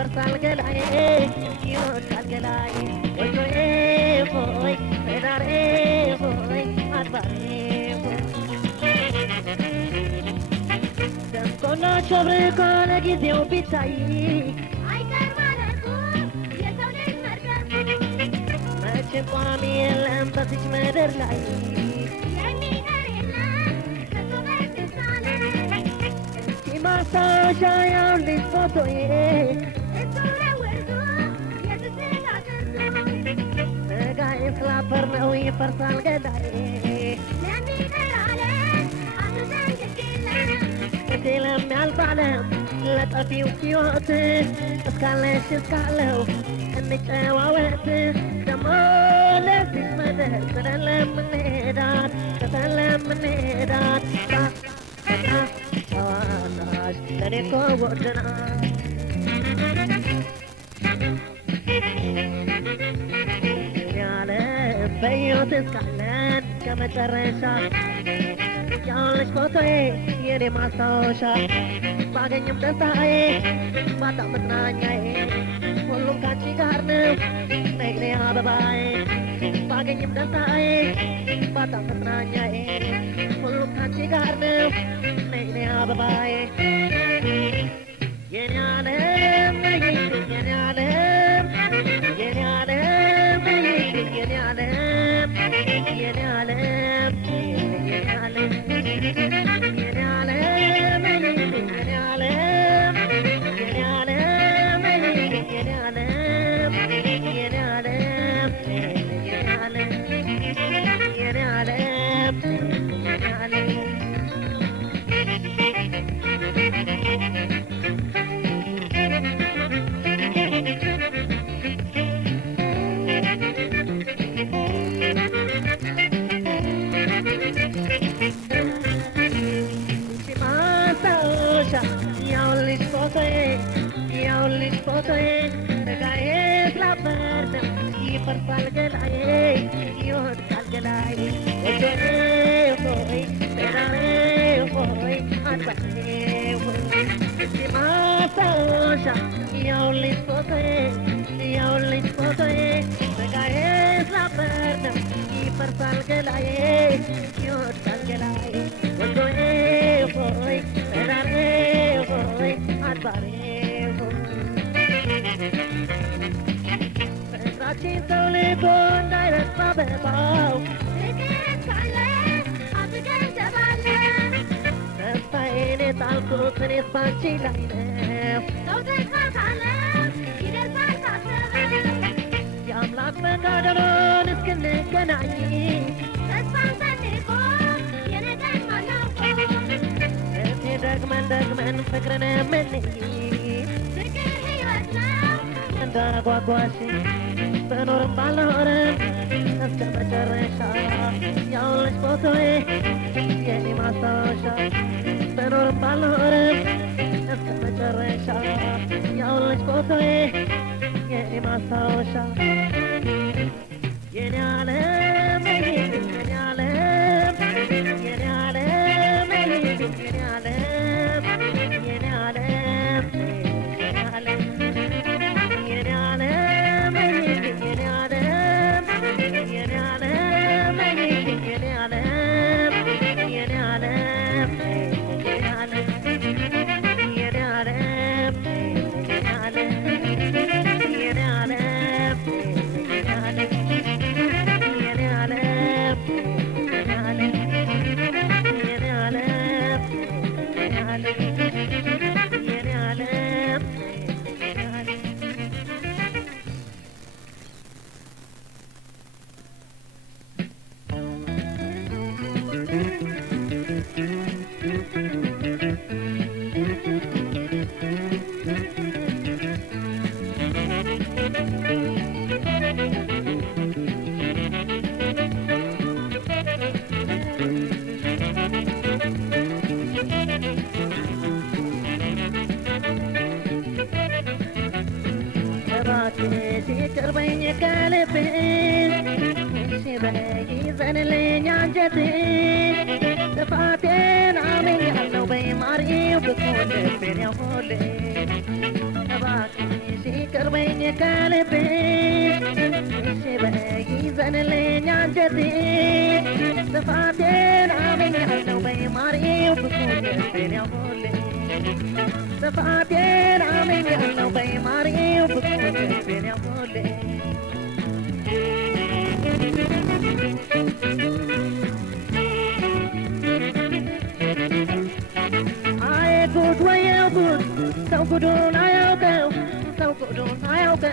ይፈርሳል ገላዬ ይወድቃል ገላዬ ወጆዬ ሆይ ዳሬ ሆይ አድባሬ ሆይ ደምቆና ሸብርቆ ለጊዜው ቢታይ አይቀር ማለቱ የሰው ልጅ መርገም መቼም ቋሚ የለም በዚች ምድር ላይ የሚቀር የለም ከቶ በትሳለ እስኪ ማስታወሻ ያውልሽ ፎቶዬ እሱ ለውርዱ የትዝታ ቅርሱ ስጋዬ ስላፈር ነው ይፈርሳል ገላዬ ለሚቀር ዓለም አትዘን ግድ የለም ለሚያልፍ ዓለም ለጠፊው ሕይወት እስካለሽ እስካለው እንጨዋወት ደሞ ለዚች ምድር ጥለን ለምንሄዳት ትተን ለምንሄዳት ጨዋታሽ ለኔ እኮ ውድ ናት ያለም በሕይወት እስካለን ከመጨረሻ ያለሽ ፎቶዬ የኔ ማስታወሻ ባገኝም ደስታዬ ባጣም መጽናኛዬ ሁሉም ካንቺ ጋር ነው ነይ ነይ አበባዬ ባገኝም ደስታዬ ባጣም መጽናኛዬ ሁሉም ካንቺ ጋር ነው ነይ ነይ አበባዬ የኔ ዓለም የኔ ዓለም የኔ ዓለም የኔ ዓለም የኔ ዓለም የኔ ዓለም የኔ ዓለም የኔ ዓለም የኔ ዓለም የኔ ዓለም የኔ ዓለም የኔ ዓለም የኔ ዓለም የኔ ዓለም ያውልሽ ፎቶዬ ስጋዬ ስላፈር ነው ይፈርሳል ገላዬ ይወድቃል ገላዬ ወጆዬ ሆይ ዳሬ ሆይ አድባሬ ሆይ እስቲ ማስታወሻ ያውልሽ ፎቶዬ ስጋዬ ስላፈር ነው ይፈርሳል ገላዬ ይወድቃል ገላዬ ወጆዬ ሆይ ዳሬ ሆይ አድባሬ ፍቅራችን ሰው ልቦ እንዳይረሳ በባው ፍቅር ካለ አብረን እንገባለን ተስፋዬን የጣልኩት እኔስ ባንቺ ላይ ነው ሰው ተስፋ ካለ ይደርሳል ካሰበ የአምላክ ፈቃድ ሆኖን እስክንገናኝ ተስፋን ሰንቆ የነገን ማለፎ እስቲ ደግመን ፍቅርን የምንይ ፍቅር ሕይወት ነው እንዳጓጓሽ በኖርም ባልኖርም እስከ መጨረሻ ያውልሽ ፎቶዬ የኔ ማስታወሻ በኖርም ባልኖርም እስከ መጨረሻ ያውልሽ ፎቶዬ የኔ ማስታወሻ የኔ ዓለም የኔ ዓለም የኔ ዓለም የኔ ዓለም የኔ ዓለም የኔ ዓለም የኔ ዓለም የኔ ዓለም የኔ ዓለም የኔ ዓለም የኔ ዓለም የኔ ዓለም የኔ ዓለም የኔ ዓለም የኔ ዓለም የኔ ዓለም ሲቀርበኝ ከልብሽ እሺ በይ ዘንልኝ አንጀቴ ጥፋቴን አምኛለሁ በይ ማሪው ብትሆን ልቤን ያውቆልኝ እባክሽ قلبي شبهي زنلين عنجتي صفاتين عمي حلو بي ماري وبكون الدنيا كلي صفاتين عمي حلو بي ماري وبكون الدنيا كلي good way out good so good on I'll go so good on I'll go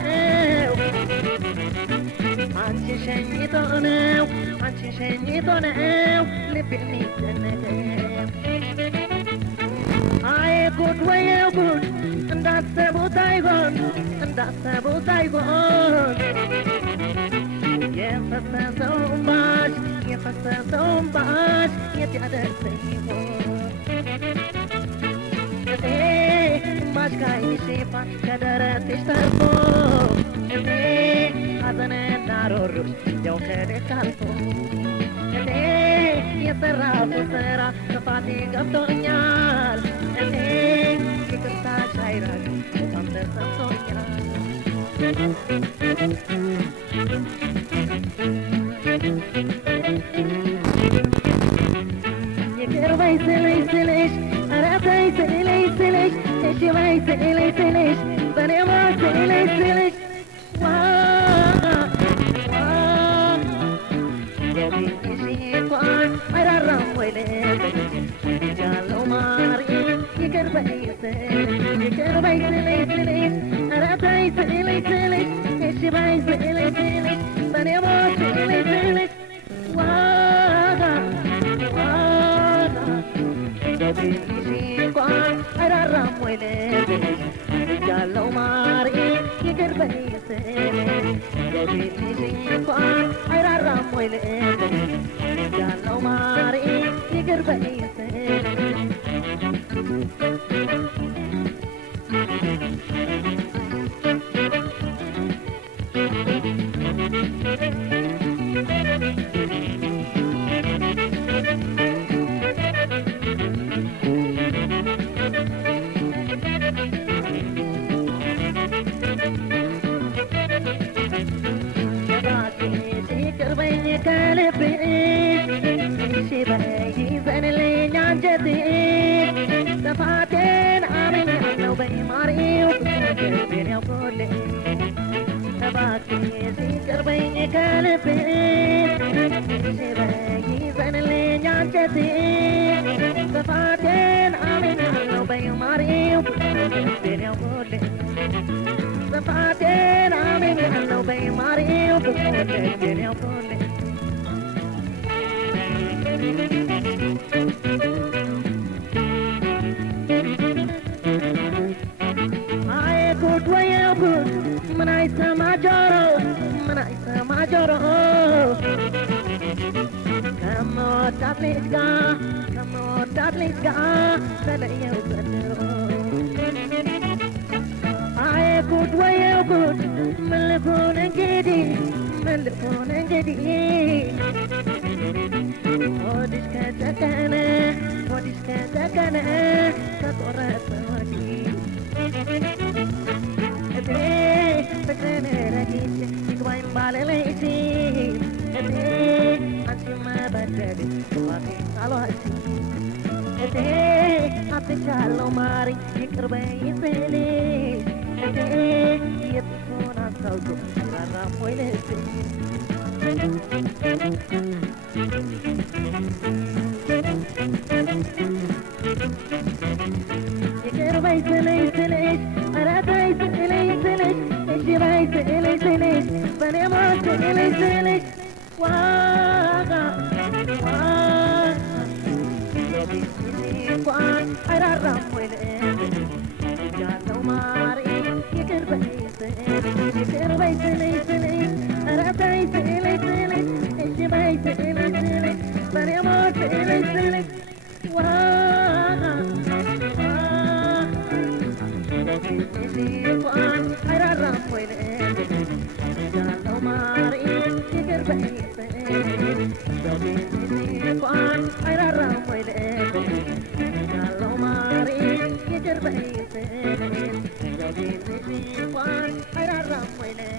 Anci scegli toneu Anci scegli toneu Le bellite ne I good way out good And that's what I want And that's what I want Yes, that's so much Yes, that's so much Yes, that's so much Mas cai sepa kadara tistarpo Adane narorus yo khere kalpo Ye terra pusera safati gabtonyal Kikta chaira ante santonya Ye kero vai seleis Aratai seleis She vai seleis Banema seleis Wow Yogi isi kwan Aira ramwele Jalo mari Yikar bai seleis Aratai seleis She vai seleis Banema seleis Wow Yogi isi kwan Aira ramwele Jalo mari Yikar bai seleis Yogi isi kwan Aira ramwele Jalo mari Yikar bai seleis شبهي زنلين عنجتي صفاتين عمي حلو بي ماري وبكون يا كلي تباكي سيكر بي قلبي شبهي زنلين عنجتي صفاتين عمي حلو بي ماري وبكون يا كلي صفاتين عمي حلو بي ماري وبكون يا كلي I good way out good when I say my joro Come on Dudley's ga Sala you I good way out good Melphone and Giddy Odis katakana Kakora sawadi Ate Pekrene ragisi Ikwain balelesi Ate Ansima badadi Waki salwasi Ate Ate chalo mari Ikirbai seli Ate Yepuna sauto Rara poilesi Yekero vai seleis Aratai seleis She vai seleis Banema seleis Waga Yogi sisi kwan Aira ramwele Jalo mari Yekero vai seleis Aratai seleis She vai seleis Banema seleis Waga Yogi kwan Aira ramwele Jalo mari Yekero vai Yogi kwan Aira ramwele Jalo mari Yekero vai Yogi kwan Aira ramwele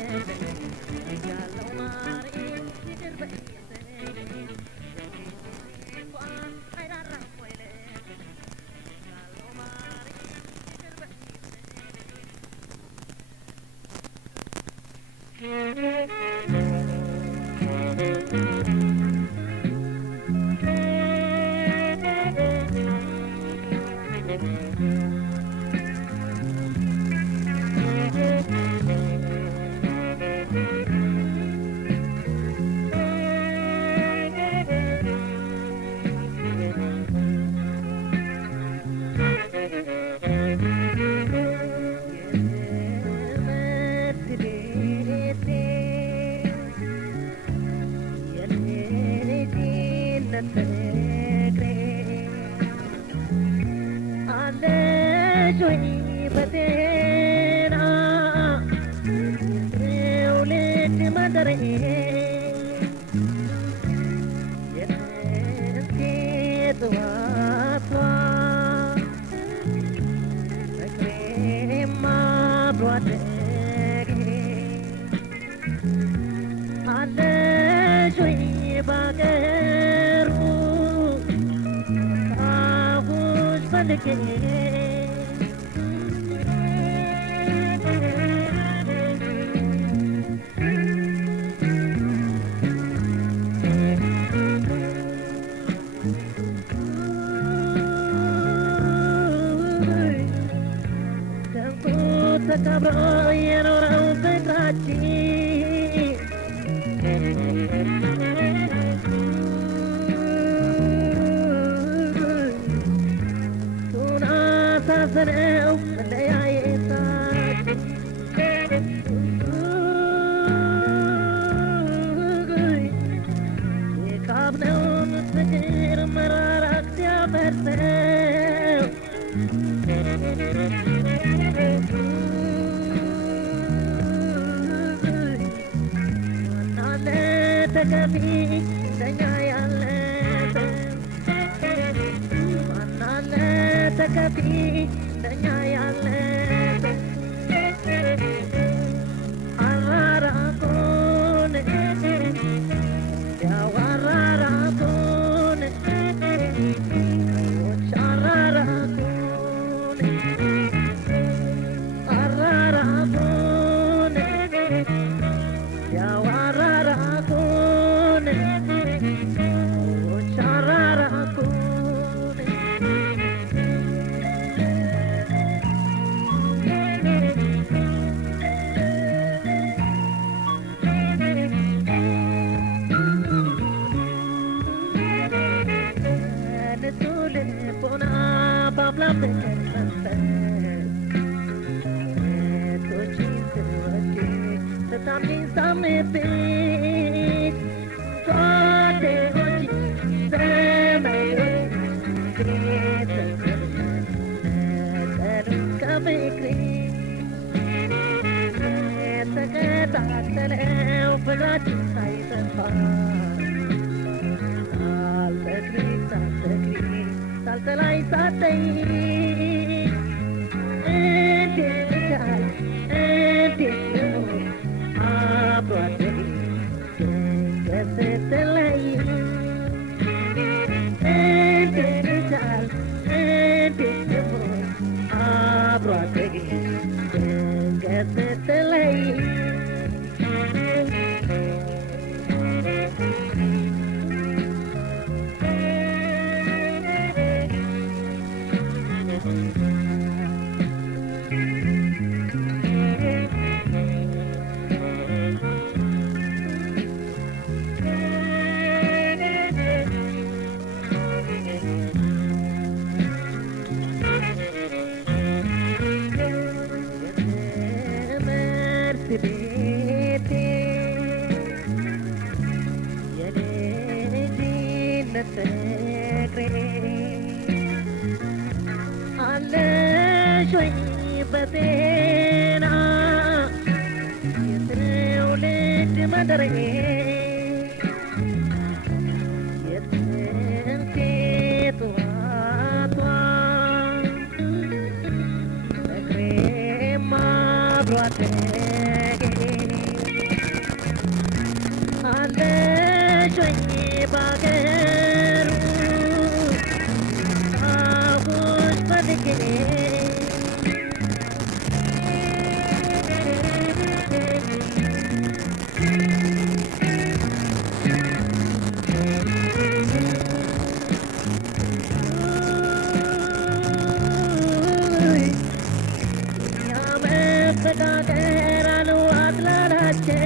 መፈቃቀር አለው አጥላላቸው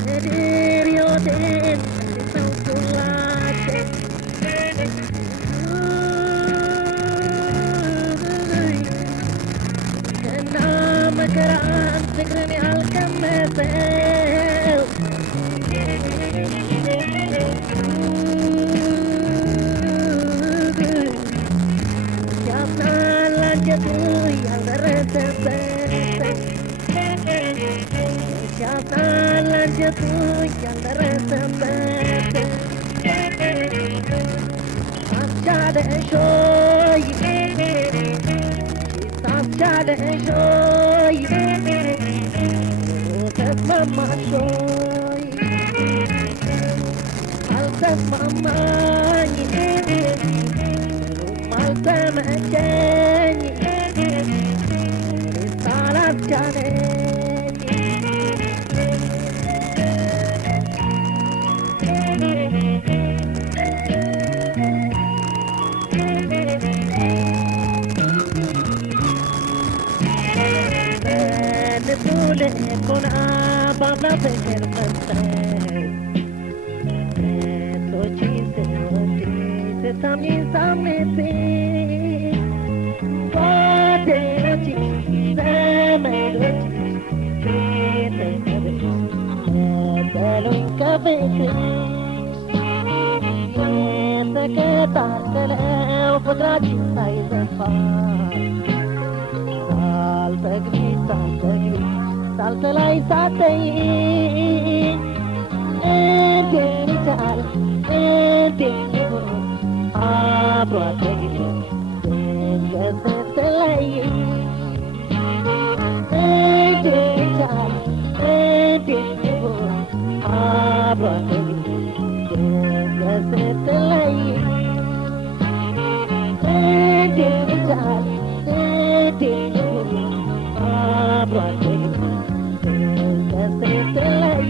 ምድር ሕይወቴን እንዲሰውኩላቸው ከና መከራን ፍቅርን ያልቀመሰው ሲያዝናል አንጀቱ ያልደረሰበት ሲያዝናል አንጀቱ ያልደረሰበት አስቻለሽ ሆይ አስቻለሽ ሆይ ተስማማሽ ሆይ አልተስማማኝ አልተመቸኝ ሳላስቻለኝ ልቦና ባምና ፍቅር መስጠት ቶቺ ስወድ ስታምኝ ሳምኔት ጓደኞች ዘመዶች ቤተሰብ በሉኝ ከፍቅርሽ የተከታተለው ፍቅራችን ሳይዘፋ ሳልጠግቢ ሳልተላይ ሳተይ እንዴት ይቻል እንዴት ይሆን አብሮ አደግ ድንገት ስትለይ እንዴት ይቻል እንዴት ይሆን አብሮ አደግ ድንገት ስትለይ እንዴት ይቻል እንዴት ይሆን አብሮ አደግ ድንገት ስትለይ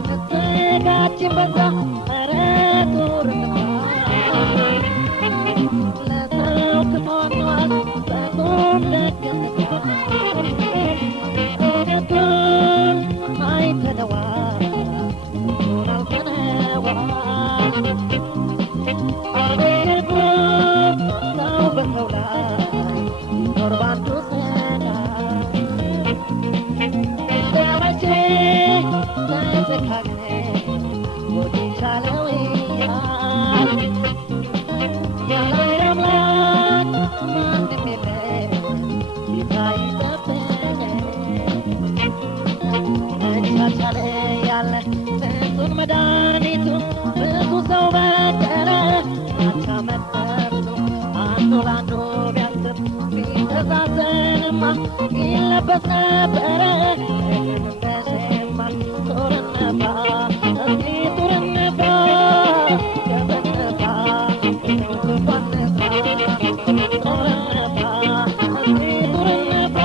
ነፍጋችን በዛ ኧረ ጦርነት ለሰው ክፋኗል በቁም ደግነቷ እውነቱን አይተነዋል ኑር አልፈነዋል አቤቱ ሰው በሰው ላይ ኖር ባንዱ ሰላም እስከመቼ ተጨካክነን ሞት ይቻለውያል ያለ አምላክ ማንም የለም ጌታ ይጠብቀን እቻቻለ ያለ ፍጹም መድኃኒቱ ብዙ ሰው በደለ አቻ መጠርቱ አንዱ ለአንዱ ቢያስብ ቢተዛዘንማ ይለበስ ነበረ እንደሸማ ጦርነባ እስኪ ጦርነባ ገበነባ ጦርነባ ጦርነባ እስኪ ጦርነባ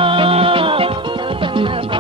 ገበነባ